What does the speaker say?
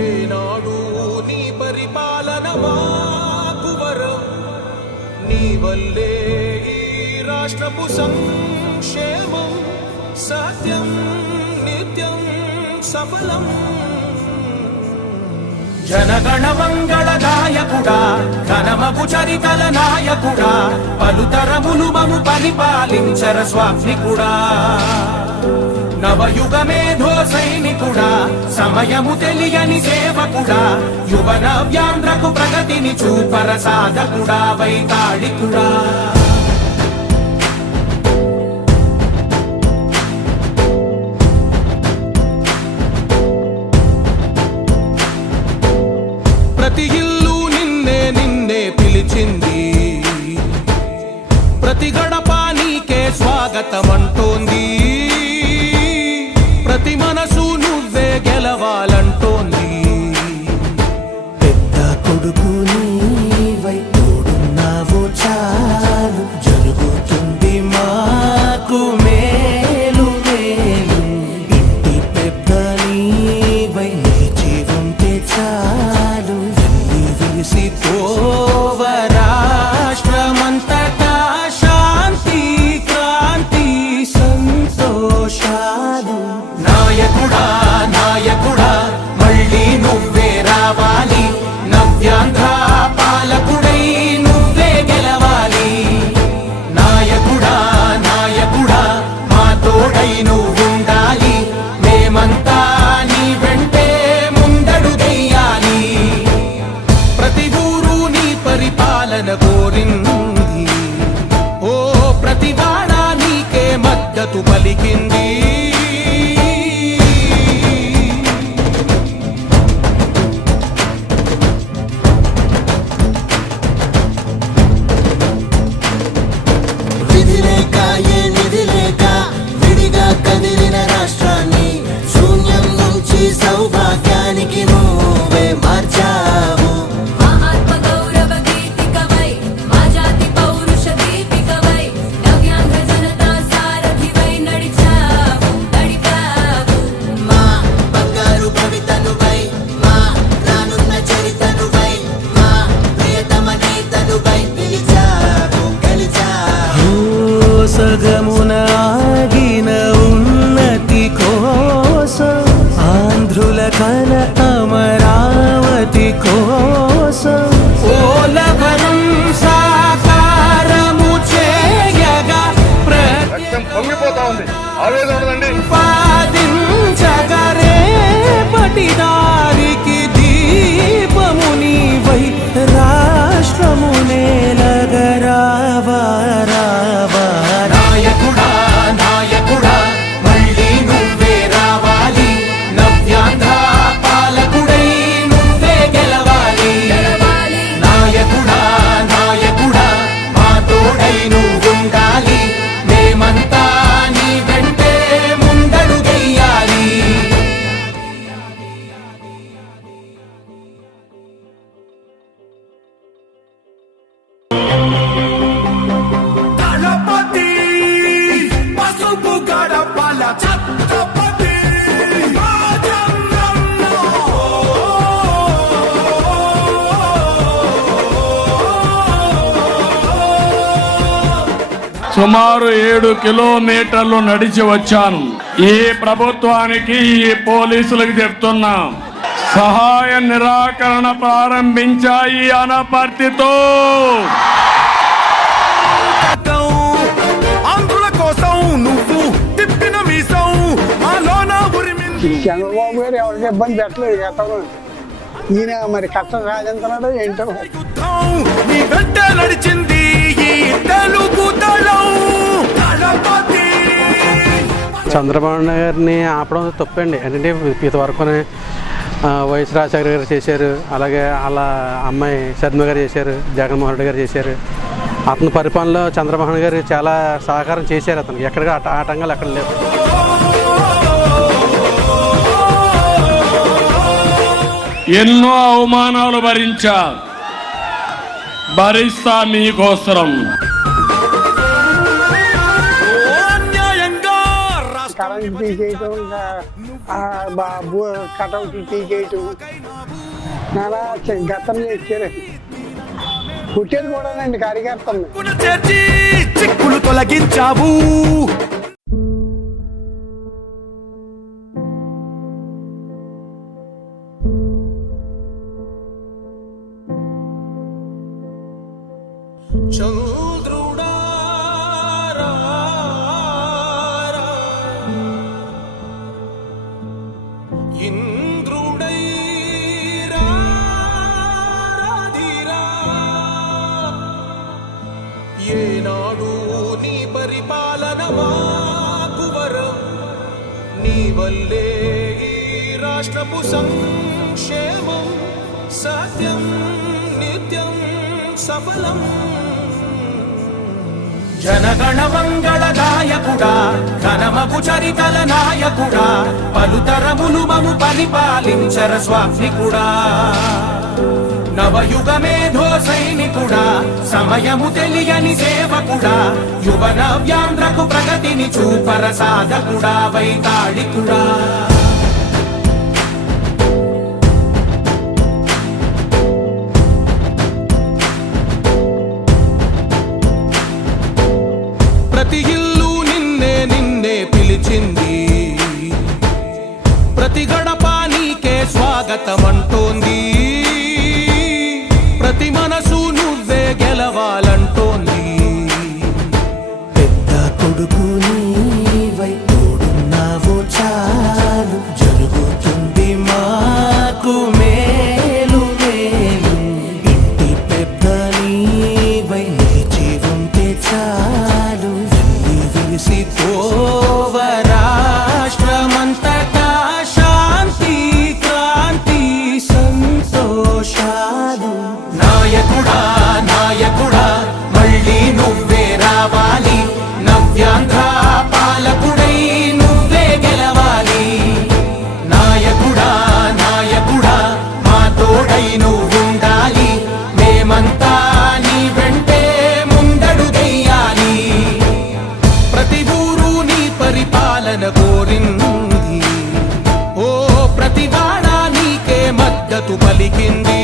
ఏనాడు నీ పరిపాలన మాకు వరం, నీ వల్లే ఈ రాష్ట్రపు సంక్షేమం సత్యం నిత్యం సఫలం. జనగణ మంగళ నాయకుడా, ఘనమగు చరితల నాయకుడా, పలుతరములు మము పరిపాలించర స్వామికుడా. నవయుగ మేధో సైనికుడా, సమయము తెలియని సేవకుడా, యువన వ్యాంధ్రకు ప్రగతిని చూపర సాధకుడా, వైతాళికుడా. ప్రతి ఇల్లు నిన్నే నిన్నే పిలిచింది, ప్రతి గడప నీకే స్వాగతమంటోంది, ప్రతి మనసు నువ్వే గెలవాలంటోంది. పెద్ద కొడుకు నీవై తోడున్నావు చాలు, జరుగుతుంది మాకు మేలు మేలు. ఇంటి పెద్ద నీవై నిలిచి ఉంటే చాలు, వెళ్ళి విసిపోవ రాష్ట్రమంతటా శాంతి క్రాంతి సంతోషాలు. నాయకుడా నాయకుడా మళ్ళీ నువ్వే రావాలి, నవ్యాంధ్ర పాలకుడై నువ్వే గెలవాలి. నాయకుడా నాయకుడా మా తోడై నువ్వుండాలి, మేమంతా నీ వెంటే ముందడుగెయ్యాలి. ప్రతి ఊరు నీ పరిపాలన కోరింది, ఓ ప్రతి వాడ నీకే మద్దతు పలికింది. సౌభాగ్యానికి నువ్వే మార్చావు. మా ఆత్మ గౌరవ గీతికవై, మా జాతి పౌరుష దీపికవై, నవ్యాంధ్ర జనతా సారథివై నడిచావు నడిపావు. మా బంగారు భవితనువై, మా రానున్న చరితనువై, మా ప్రియతమ నేతనువై పిలిచావు గెలిచావు. సగమున ఆగిన ఉన్నతి కోసం, ఆంధ్రుల కల అమరావతి కోసం, ఓలవరం సాకారము చేయగా పొంగిపోతా ఉంది, ఆవేదన ఉందండి. పాదించగరే పటి దారికి దీపము నీవై, రాష్ట్రము నేలగరావా రావా. నాయకుడా నాయకుడా మళ్ళీ నువ్వే రావాలి, నవ్యాంధ్ర పాలకుడై నువ్వే గెలవాలి. నాయకుడా నాయకుడా మా తోడై నువ్వుండాలి, మేమంతా నీ వెంటే ముందడుగెయ్యాలి. దళపతి పసుపు గడపల ఛత్రపతి రాజన్నంలో. సుమారు 7 కిలోమీటర్లు నడిచి వచ్చాను. ఈ ప్రభుత్వానికి ఈ పోలీసులకు చెప్తున్నాం, సహాయ నిరాకరణ ప్రారంభించాయి అనపర్తితో. ఆంధ్రుల కోసం నువ్వు తిప్పిన మీసం మాలోన ఉరిమింది. చంద్రబాబు గారు ఎవరికి ఇబ్బంది పెట్టలేదు గతంలో, ఈయన మరి కష్టం సాధించినాడో ఏంటో. యుద్ధం నీ వెంట నడిచింది ఈ తెలుగు దళం. దళపతి చంద్రబాబు నాయుడు గారిని ఆపడం తప్పండి. ఎందుకంటే ఇంతవరకు వైఎస్ రాజశేఖర గారు చేశారు, అలాగే వాళ్ళ అమ్మాయి శర్మ గారు చేశారు, జగన్మోహన్ రెడ్డి గారు చేశారు. అతని పరిపాలనలో చంద్రబాబు నాయుడు గారు చాలా సహకారం చేశారు. అతనికి ఎక్కడికి ఆటంకాలు ఎక్కడ లేవు. ఎన్నో అవమానాలు భరిస్తా మీకోసరం. కరెంట్ తీసేయటం, కటౌట్ తీసేయటం, నానా గతంలో ఇచ్చారు. పుట్టేది కూడానండి కార్యకర్తలు. చేర్చి చిక్కులు తొలగించావు. ఏనాడు నీ పరిపాలన మాకు వరం, నీ వల్లే ఈ రాష్ట్రపు సంక్షేమం సత్యం నిత్యం సఫలం. జనగణ మంగళ గాయకుడా, ఘనమగు చరితల నాయకుడా, పలుతరములు మము పరిపాలించర స్వామికుడా. నవయుగ మేధో సైనికుడా, సమయము తెలియని సేవకుడా, యువ నవ్యాంధ్రకు ప్రగతిని చూపర సాధకుడా, వైతాళికుడా. ప్రతి ఇల్లు నిన్నే నిన్నే పిలిచింది, ప్రతి గడప నీకే స్వాగతమంటోంది, ప్రతి మనసు నువ్వే గెలవాలంటోంది. పెద్ద కొడుకు నీవై తోడున్నావు చాలు, జరుగుతుంది మాకు మేలు మేలు. ఇంటి పెద్ద నీవై నిలిచి ఉంటే చాలు, విలిసి పోవ రాష్ట్రమంతటా శాంతి క్రాంతి సంతోషాలు. నాయకుడా నాయకుడా మళ్ళీ నువ్వే రావాలి, నవ్యాంధ్ర పాలకుడై నువ్వే గెలవాలి. నాయకుడా నాయకుడా మా తోడై నువ్వుండాలి, మేమంతా నీ వెంటే ముందడుగెయ్యాలి. ప్రతి ఊరు నీ పరిపాలన కోరింది, ఓ ప్రతి వాడ నీకే మద్దతు పలికింది.